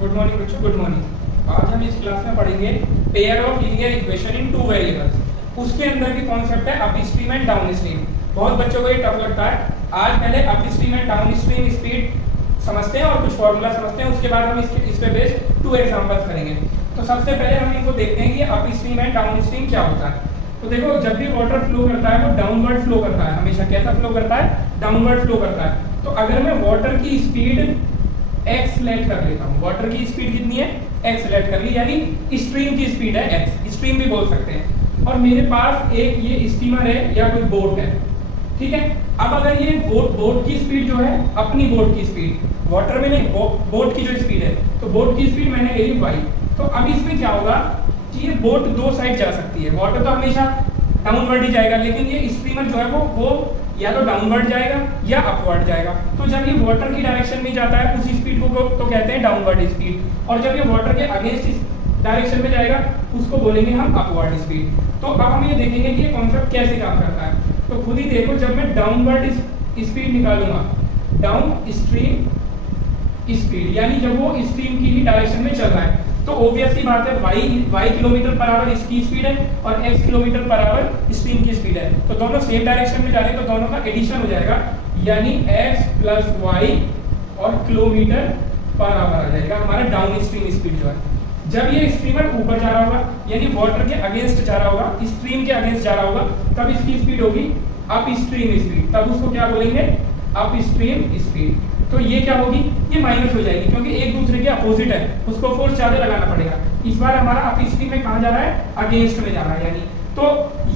Good morning बच्चों, good morning. आज हम इस क्लास में पढ़ेंगे pair of linear equation in two variables. उसके अंदर भी कॉन्सेप्ट है अपस्ट्रीम एंड डाउनस्ट्रीम। बहुत बच्चों को ये टफ लगता है। आज पहले अपस्ट्रीम एंड डाउनस्ट्रीम स्पीड समझते हैं और कुछ फॉर्मूला समझते हैं। उसके बाद हम इस पे बेस्ड 2 एग्जांपल्स करेंगे। तो सबसे पहले हम इनको देखते हैं कि अपस्ट्रीम एंड डाउनस्ट्रीम क्या होता है। तो देखो, जब भी वाटर फ्लो करता है वो डाउनवर्ड फ्लो करता है। हमेशा कैसा फ्लो करता है? डाउनवर्ड फ्लो करता है। तो अगर मैं वाटर की स्पीड x लेट कर लेता हूँ, वाटर की स्पीड कितनी है? x लेट कर ली, यानी स्ट्रीम की स्पीड है x, स्ट्रीम भी बोल सकते हैं। और मेरे पास एक ये स्टीमर है या कोई बोट है, ठीक है। अब अगर ये बोट की स्पीड जो है, अपनी बोट की स्पीड, वाटर में नहीं, बोट की जो स्पीड है, तो बोट की स्पीड मैंने ले ली y। तो अब इसमें क्या होगा कि ये बोट दो साइड जा सकती है। वाटर तो हमेशा डाउनवर्ड ही जाएगा, लेकिन ये स्टीमर जो है वो या तो डाउनवर्ड जाएगा या अपवर्ड जाएगा। तो जब ये वाटर की डायरेक्शन में जाता है उसी स्पीड को तो कहते हैं डाउनवर्ड स्पीड, और जब ये वाटर के अगेंस्ट डायरेक्शन में जाएगा उसको बोलेंगे हम अपवर्ड स्पीड। तो अब हम ये देखेंगे कि ये कॉन्सेप्ट कैसे काम करता है। तो खुद ही देखो, जब मैं डाउनवर्ड स्पीड निकालूंगा, डाउन स्ट्रीम स्पीड, यानी जब वो स्ट्रीम की ही डायरेक्शन में चल रहा है, तो ऑब्वियस सी बात है y किलोमीटर पर आवर इसकी स्पीड है और x kilometre per our stream की स्पीड है। तो दोनों सेम डायरेक्शन में जा रहे हैं, तो दोनों का एडिशन हो जाएगा, यानी x प्लस y और किलोमीटर पर आवर आ जाएगा हमारा डाउन स्ट्रीम स्पीड जो है। जब ये स्ट्रीमर ऊपर जा रहा होगा, यानी वाटर के अगेंस्ट जा रहा होगा, स्ट्रीम के अगेंस्ट जा रहा होगा, तब इसकी स्पीड होगी अप स्ट्रीम स्पीड। तब उसको क्या बोलेंगे? Up stream speed. तो ये क्या होगी? ये माइनस हो जाएगी, क्योंकि एक दूसरे के अपोजिट है, उसको फोर्स ज्यादा लगाना पड़ेगा। इस बार हमारा अप स्ट्रीम में कहाँ जा रहा है? अगेंस्ट में जा रहा है, यानी तो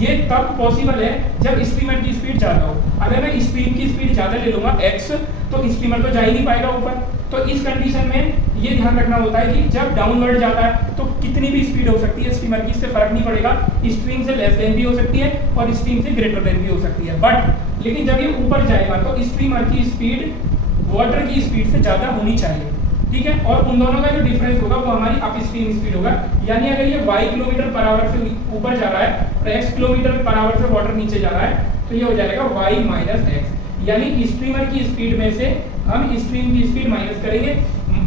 ये तब पॉसिबल है जब स्ट्रीमर की स्पीड ज्यादा हो। अगर मैं स्ट्रीम की स्पीड ज्यादा ले लूंगा x, तो स्ट्रीमर तो जा ही नहीं पाएगा ऊपर। तो इस कंडीशन में ये ध्यान रखना होता है कि जब डाउनवर्ड जाता है तो कितनी भी स्पीड हो सकती है स्ट्रीमर की, इससे फर्क नहीं पड़ेगा। स्ट्रीम से लेस देन भी हो सकती है और स्ट्रीम से ग्रेटर देन भी हो सकती है। बट लेकिन जब ये ऊपर जाएगा तो स्ट्रीमर की स्पीड वाटर की स्पीड से ज्यादा होनी चाहिए, ठीक है। और उन दोनों का जो डिफरेंस होगा वो हमारी अप स्ट्रीम स्पीड होगा। यानी अगर ये y किलोमीटर पर आवर से ऊपर जा रहा है और x किलोमीटर पर आवर से वाटर नीचे जा रहा है, तो ये हो जाएगा y माइनस x। यानी स्ट्रीमर की स्पीड में से हम स्ट्रीम की स्पीड माइनस करेंगे।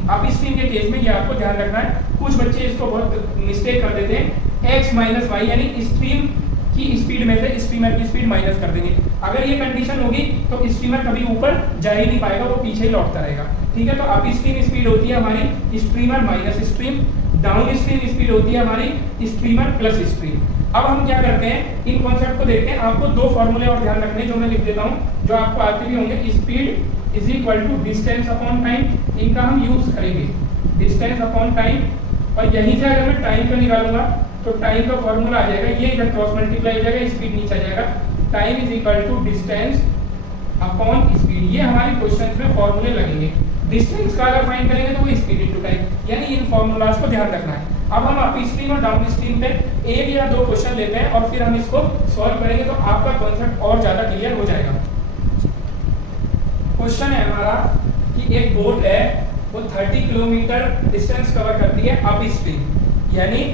अप स्ट्रीम के केस में ये आपको ध्यान रखना है। कुछ बच्चे इसको बहुत मिस्टेक कर देते हैं, x माइनस y, यानी स्ट्रीम की स्पीड में से स्ट्रीमर की स्पीड माइनस कर देंगे। अगर ये कंडीशन होगी तो स्ट्रीमर कभी ऊपर जा ही नहीं पाएगा, वो पीछे ही लौटता रहेगा, ठीक है। तो अप स्ट्रीम स्पीड होती है हमारी streamer minus stream, down stream speed होती है हमारी स्ट्रीमर प्लस स्ट्रीम। अब हम क्या करते हैं, इन कॉन्सेप्ट को देखते हैं। आपको 2 फॉर्मूले और ध्यान रखने, जो मैं लिख देता हूँ, जो आपको आते भी होंगे। Speed is equal to distance upon time, इनका हम यूज करेंगे, डिस्टेंस अपॉन टाइम। और यहीं से अगर मैं टाइम को निकालूंगा तो टाइम का फॉर्मूला आ जाएगा, ये इधर क्रॉस मल्टीप्लाई हो जाएगा, स्पीड नीचे आ जाएगा। Time is equal to distance upon speed. ये हमारे क्वेश्चन में फॉर्मूले लगेंगे। डिस्टेंस का अगर फाइंड करेंगे तो वो स्पीड इनटू टाइम, यानी इन फॉर्मूलाज को ध्यान रखना है। अब हम अप स्ट्रीम और डाउन स्ट्रीम पे 1 या 2 क्वेश्चन लेते हैं और फिर हम इसको सॉल्व करेंगे, तो आपका कॉन्सेप्ट और ज्यादा क्लियर हो जाएगा। क्वेश्चन है हमारा कि एक बोट है, वो 30 किलोमीटर डिस्टेंस कवर करती है अप स्ट्रीम, यानी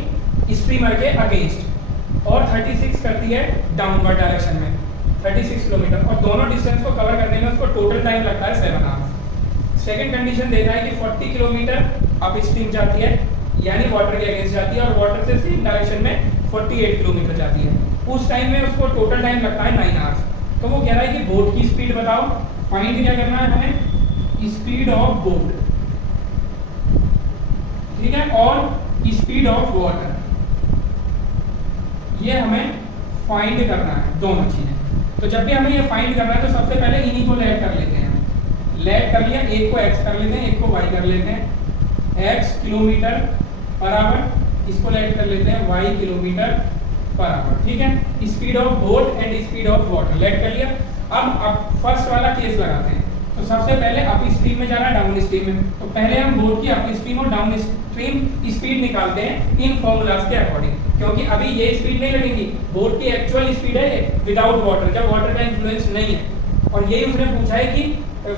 स्ट्रीमर के अगेंस्ट, और 36 करती है डाउनवर्ड डायरेक्शन में, 36 किलोमीटर। और दोनों डिस्टेंस को कवर करने में उसको टोटल टाइम लगता है 7 आवर्स। सेकंड कंडीशन दे रहा है कि 40 किलोमीटर अप स्ट्रीम जाती है, यानी वाटर के अगेंस्ट जाती है, और वाटर से सेम डायरेक्शन में 48 किलोमीटर जाती है। उस टाइम में उसको टोटल टाइम लगता है 9 आवर्स। तो वो कह रहा है कि बोट की स्पीड बताओ। फाइंड क्या करना है हमें? स्पीड ऑफ बोट, ठीक है, और स्पीड ऑफ वाटर, ये हमें फाइंड करना है, दोनों चीजें। तो जब भी हमें ये फाइंड करना है तो सबसे पहले इन्हीं को लेट कर लेते हैं। लेट कर लिया, एक को x कर लेते हैं, एक को y कर लेते हैं। x किलोमीटर पर आवर, इसको लेट कर लेते हैं y किलोमीटर पर आवर, ठीक है। Speed of boat and speed of water let कर लिया। अब फर्स्ट वाला केस लगाते हैं। तो सबसे पहले अप स्ट्रीम में जा रहा है डाउन स्ट्रीम में, तो पहले हम बोट की अप स्ट्रीम और डाउन स्ट्रीम स्पीड निकालते हैं इन फॉर्मूलाज के अकॉर्डिंग, क्योंकि अभी ये स्पीड नहीं लगेगी। बोट की एक्चुअल स्पीड है विदाउट वाटर, जब वाटर का इन्फ्लुएंस नहीं है। और ये उसने पूछा है कि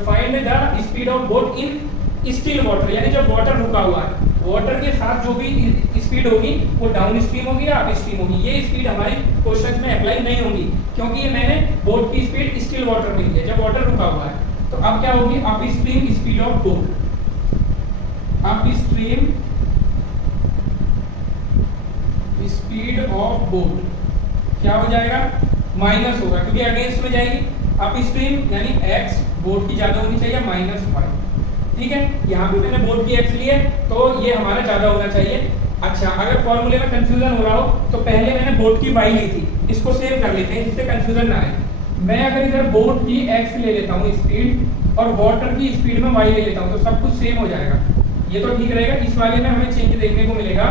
find the speed of boat in still water, यानी जब वाटर रुका हुआ है, वाटर के साथ जो भी स्पीड होगी वो डाउन स्ट्रीम होगी या अप स्ट्रीम होगी। ये स्पीड हमारे क्वेश्चन में अप्लाई नहीं होगी, क्योंकि ये मैंने बोट की स्पीड स्टिल वाटर में ली है, जब वाटर रुका हुआ है। तो अब क्या होगी? Up stream speed of boat, up stream speed of boat क्या हो जाएगा, माइनस होगा, क्योंकि अगेंस्ट में जाएगी। अप स्ट्रीम यानी x बोट की ज्यादा होनी चाहिए माइनस y, ठीक है। यहाँ पे मैंने बोट की x ली है तो ये हमारा ज्यादा होना चाहिए। अच्छा, अगर फॉर्मूले में कंफ्यूजन हो रहा हो तो पहले मैंने बोट की y ली थी, इसको सेव कर लेते हैं जिससे कंफ्यूजन ना आए। मैं अगर इधर बोट की x ले लेता हूँ स्पीड और वाटर की स्पीड में y ले लेता हूँ तो सब कुछ सेम हो जाएगा, ये तो ठीक रहेगा। इस वाले में हमें चेंज देखने को मिलेगा,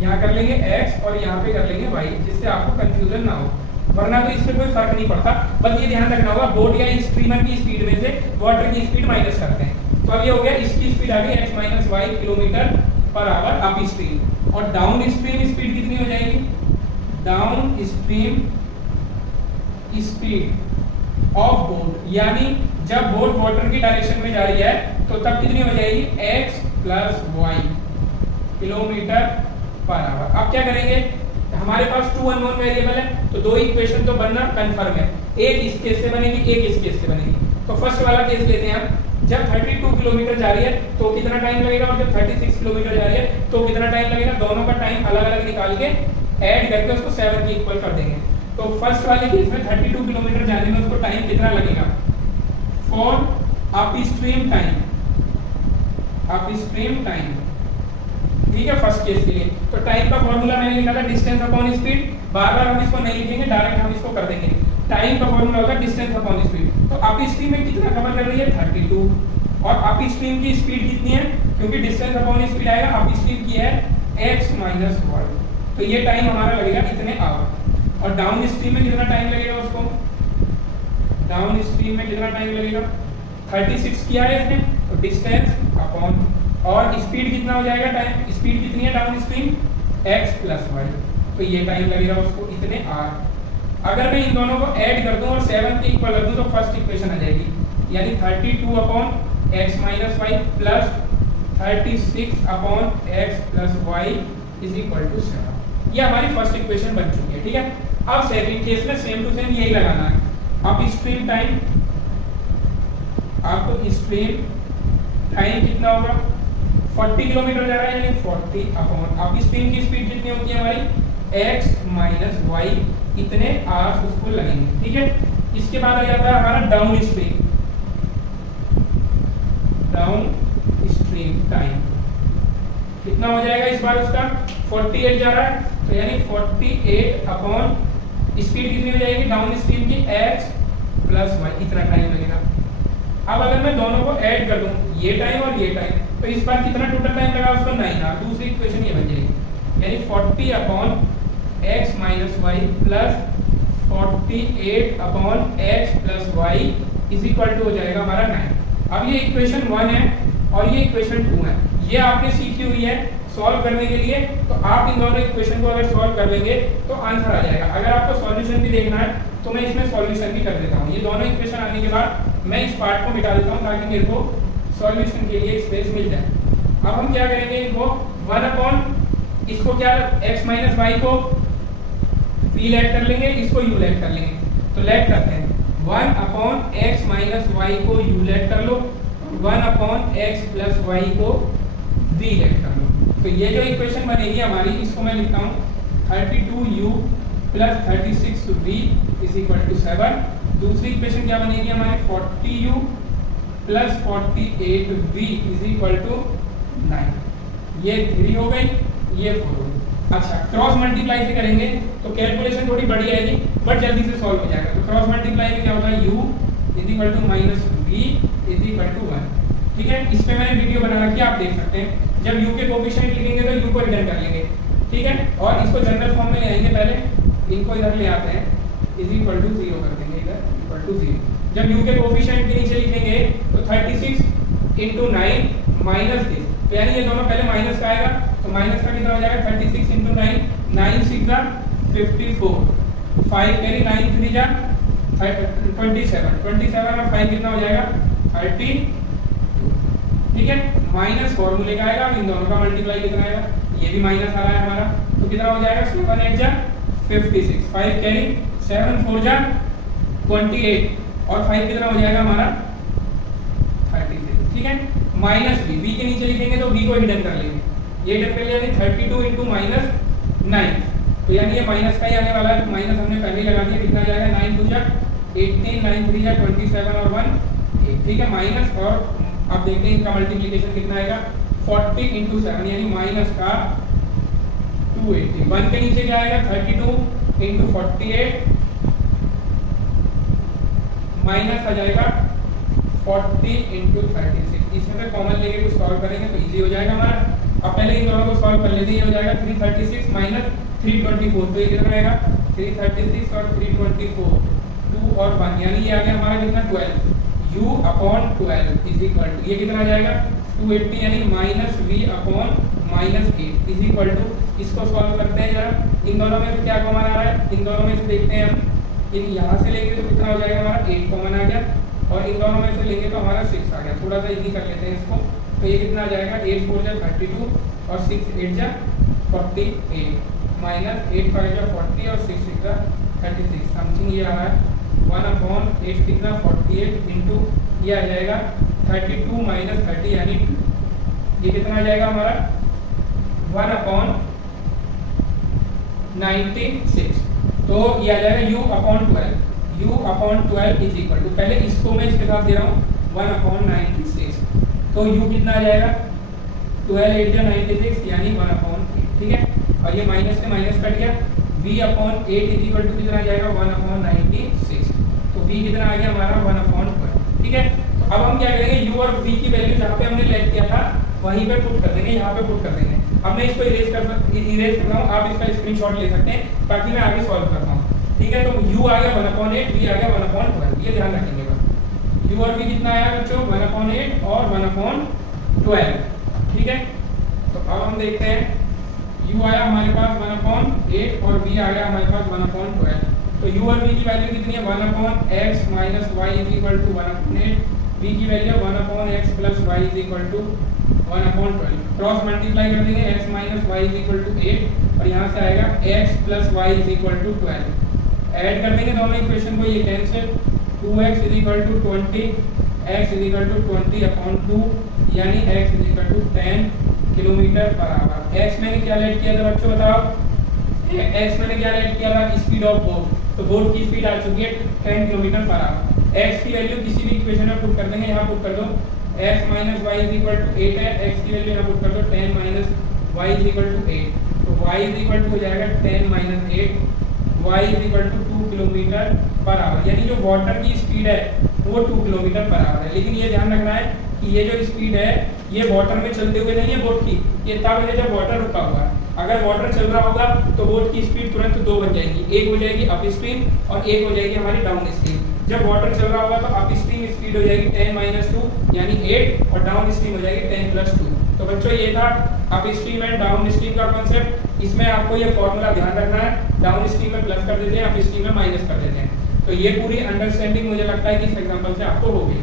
यहाँ कर लेंगे x और यहाँ पे कर लेंगे y, जिससे आपको कंफ्यूजन ना हो, वरना तो इससे कोई फर्क नहीं पड़ता। बस ये ध्यान रखना होगा बोट या स्ट्रीमर की स्पीड में से वाटर की स्पीड माइनस करते हैं। तो अब ये हो गया, इसकी स्पीड आ गई x minus y kilometre per hour upstream. और डाउन स्ट्रीम स्पीड कितनी हो जाएगी, downstream speed of boat, यानी जब बोट वाटर की डायरेक्शन में जा रही है तो तब कितनी हो जाएगी, x plus y kilometre per hour. अब क्या करेंगे, हमारे पास 2 अननोन वेरिएबल है तो 2 इक्वेशन तो बनना कंफर्म है, एक इस केस से बनेगी एक इस केस से बनेगी। तो फर्स्ट वाला केस लेते हैं हम, जब 32 किलोमीटर जा रही है तो कितना टाइम लगेगा और जब 36 किलोमीटर जा रही है तो कितना टाइम लगेगा, दोनों का टाइम अलग अलग निकाल के ऐड करके उसको 7 के इक्वल कर देंगे। तो फर्स्ट वाले केस में 32 किलोमीटर जाने में उसको टाइम कितना लगेगा, for up stream time, up stream time, ठीक है, फर्स्ट केस के लिए। तो टाइम का फॉर्मूला मैंने निकाला डिस्टेंस अपॉन स्पीड, बार बार हम इसको नहीं लिखेंगे, डायरेक्ट हम इसको कर देंगे। टाइम का फॉर्मूला होता है डिस्टेंस अपॉन स्पीड। तो अप स्ट्रीम में कितना कवर कर रही है, 32, और अप स्ट्रीम की स्पीड कितनी है, क्योंकि डिस्टेंस अपॉन स्पीड आएगा, अप स्ट्रीम की है x माइनस वाई, तो ये टाइम हमारा लगेगा इतने आवर। और डाउन स्ट्रीम में कितना टाइम लगेगा उसको, डाउन स्ट्रीम में कितना टाइम लगेगा, 36 किया है इसने, तो डिस्टेंस अपॉन, और स्पीड कितना हो जाएगा, टाइम स्पीड कितनी है downstream, x plus y, तो ये टाइम लगेगा उसको इतने r। अगर मैं इन दोनों को ऐड कर दूं और 7 के इक्वल कर दूं तो फर्स्ट इक्वेशन आ जाएगी, यानी 32 upon x minus y plus 36 upon x plus y is equal to 7। ये हमारी फर्स्ट इक्वेशन बन चुकी है, ठीक है। अब सेकंड केस में सेम टू सेम यही लगाना है। अब स्ट्रीम टाइम, आपको स्ट्रीम टाइम कितना होगा, 40 किलोमीटर जा रहा है यानी 40 अपॉन, अब स्ट्रीम की स्पीड कितनी होती है हमारी, x माइनस वाई, इतने आवर्स उसको लगेंगे, ठीक है। इसके बाद आ जाता है हमारा down stream, down stream time कितना हो जाएगा, इस बार उसका 48 जा रहा है, तो यानी 48 अपॉन स्पीड कितनी हो जाएगी डाउन स्ट्रीम की, x प्लस वाई, इतना टाइम लगेगा। अब अगर मैं दोनों को ऐड कर दूं, ये टाइम और ये टाइम, तो इस बार कितना टोटल टाइम लगा उसको 9 आवर, दूसरी इक्वेशन ये बन जाएगी, यानी 40 upon x minus y plus 48 upon x plus y is equal to हो जाएगा हमारा 9। अब ये इक्वेशन 1 है और ये इक्वेशन 2 है, ये आपने सीखी हुई है सॉल्व करने के लिए। तो आप इन दोनों इक्वेशन को अगर सॉल्व कर लेंगे तो आंसर आ जाएगा। अगर आपको सॉल्यूशन भी देखना है तो मैं इसमें सॉल्यूशन भी कर देता हूँ। ये दोनों इक्वेशन आने के बाद मैं इस पार्ट को मिटा देता हूँ ताकि मेरे को सॉल्यूशन के लिए स्पेस मिल जाए। अब हम क्या करेंगे, इनको 1 अपॉन, इसको क्या x माइनस वाई को v लेट कर लेंगे, इसको u लेट कर लेंगे। तो लेट करते हैं 1 अपॉन x माइनस वाई को u लेट कर लो, 1 अपॉन x प्लस वाई को v लेट कर लो। तो ये जो इक्वेशन बनेगी हमारी, इसको मैं लिखता हूँ 32u plus 36v is equal to 7। दूसरी इक्वेशन क्या बनेगी हमारे 40u plus 48v is equal to 9। ये 3 हो गई, ये 4 हो गई। अच्छा, क्रॉस मल्टीप्लाई से करेंगे तो कैलकुलेशन थोड़ी बड़ी आएगी बट जल्दी से सॉल्व हो जाएगा। तो क्रॉस मल्टीप्लाई में क्या होता है, u is equal to minus v is equal to 1, ठीक है। इस पे मैंने वीडियो बना रखी है, आप देख सकते हैं। जब u के कोएफिशिएंट लिखेंगे तो u को रिटर्न कर लेंगे, ठीक है, और इसको जनरल फॉर्म में ले आएंगे। पहले इनको इधर ले आते हैं, इज इक्वल टू 0 कर देंगे, इधर इक्वल टू 0। जब u के कोएफिशिएंट के नीचे लिखेंगे तो 36 इंटू 9 माइनस दिस, यानी ये दोनों पहले माइनस का आएगा, तो माइनस का कितना हो जाएगा 36 इंटू 9, 9 6 जा 54, 5 मेरी 9 3 जा 27, 27 और 5 कितना हो जाएगा 32, ठीक है। माइनस फॉर्मूले का आएगा, इन दोनों का मल्टीप्लाई कितना आएगा, ये भी माइनस आ रहा है हमारा, तो कितना हो जाएगा 7 8 जा 56, 5 कैरी 7 4 जा 28 और 5 कितना हो जाएगा हमारा 36, ठीक है। माइनस वी के नीचे लिखेंगे तो वी को हिडन कर लेंगे, ये हिडन कर लिया, यानी 32 इंटू माइनस 9, तो यानी ये माइनस का ही आने वाला है, तो माइनस हमने पहले ही लगा दिया, कितना आ जाएगा 9 2 जा 18, 9 3 जा 27 और 1 8, ठीक है, माइनस, और अब देखते हैं इनका मल्टीप्लिकेशन कितना आएगा 40 इंटू 7, यानी माइनस का 280, 1 के नीचे क्या आएगा 32 इंटू 48 माइनस आ जाएगा 40 इंटू 36, इसमें से कॉमन लेके कुछ सॉल्व करेंगे तो इजी हो जाएगा हमारा। अब पहले इन दोनों को सॉल्व कर लेते हैं, ये हो जाएगा 336 माइनस 324, तो ये कितना रहेगा 336 और 324 2 और 1, यानी ये आ गया हमारा कितना 12 u upon 12 is equal to, ये कितना आ जाएगा 280, यानी minus v upon minus 8 is equal to, इसको सॉल्व करते हैं जरा, इन दोनों में से क्या कॉमन आ रहा है, इन दोनों में से देखते हैं हम, इन यहाँ से लेंगे तो कितना हो जाएगा हमारा 8 कॉमन आ गया, और इन दोनों में से लेंगे तो हमारा 6 आ गया, थोड़ा सा इजी कर लेते हैं इसको, तो ये कितना आ जाएगा 8 4 जा 32 और 6 8 जा 48 माइनस 8 5 जा 40 और 6 6 जा 36, समथिंग ये आ रहा है 1 अपॉन 8 कितना 48 इंटू ये आ जाएगा 32 माइनस 30, यानी ये कितना आ जाएगा हमारा 1 अपॉन 96, तो ये आ जाएगा u upon 12 is equal to, पहले इसको मैं इसके साथ दे रहा हूँ 1 अपॉन 96, तो u कितना आ जाएगा 12 8 जा 96, यानी 1 अपॉन 8, ठीक है, और ये माइनस से माइनस कट गया, v upon 8 is equal to कितना आ जाएगा 1 अपॉन 96, तो v कितना आ गया हमारा 1 अपॉन 12, ठीक है। तो अब हम क्या करेंगे, u और v की वैल्यू जहाँ पे हमने लेट किया था वहीं पे पुट कर देंगे, यहाँ पे पुट कर देंगे। अब मैं इसको इरेज कर रहा हूँ, आप इसका स्क्रीनशॉट ले सकते हैं ताकि मैं आगे सॉल्व करता हूँ, ठीक है। तो u आ गया 1/8, v आ गया 1/12, ये ध्यान रखेंगे बस। u और v कितना आया बच्चों 1/8 और 1/12, ठीक है। तो अब हम देखते हैं u आया हमारे पास 1/8 और v आ गया हमारे पास 1/12, तो u और v की वैल्यू कितनी है 1/x minus y is equal to 1/8, v की value 1/x plus y is equal to 1/12, cross multiply कर देंगे x minus y is equal to 8 और यहाँ से आएगा x plus y is equal to 12, add कर देंगे दोनों इक्वेशन को, ये cancel 2x is equal to 20, x is equal to 20/2, यानी x is equal to 10 kilometre per hour. x मैंने क्या लेट किया था बच्चों बताओ, x मैंने क्या लेट किया था स्पीड ऑफ बोट, तो बोट की स्पीड आ चुकी है 10 किलोमीटर पर आवर। x की वैल्यू किसी भी इक्वेशन में पुट कर देंगे, यहाँ पुट कर दो x minus y is equal to 8 है, x की वैल्यू यहाँ पुट कर दो 10 minus y is equal to 8, तो y इज इक्वल टू हो जाएगा 10 minus 8, y is equal to 2 kilometre per hour, यानी जो वाटर की स्पीड है वो 2 किलोमीटर पर आवर है। लेकिन ये ध्यान रखना है कि ये जो स्पीड है ये वाटर में चलते हुए नहीं है बोट की, ये तब है जब वाटर रुका हुआ है। अगर वाटर चल रहा होगा तो बोट की स्पीड तुरंत 2 बन जाएगी, एक हो जाएगी अप स्ट्रीम और एक हो जाएगी हमारी डाउन स्ट्रीम। जब वाटर चल रहा होगा तो अप स्ट्रीम स्पीड हो जाएगी 10 माइनस 2 यानी 8 और डाउन स्ट्रीम हो जाएगी 10 प्लस 2। तो बच्चों ये था up stream and down stream का कॉन्सेप्ट। इसमें आपको ये फॉर्मूला ध्यान रखना है, डाउन स्ट्रीम में प्लस कर देते हैं, अप स्ट्रीम में माइनस कर देते हैं। तो ये पूरी अंडरस्टैंडिंग मुझे लगता है कि इस एग्जांपल से आपको हो गई।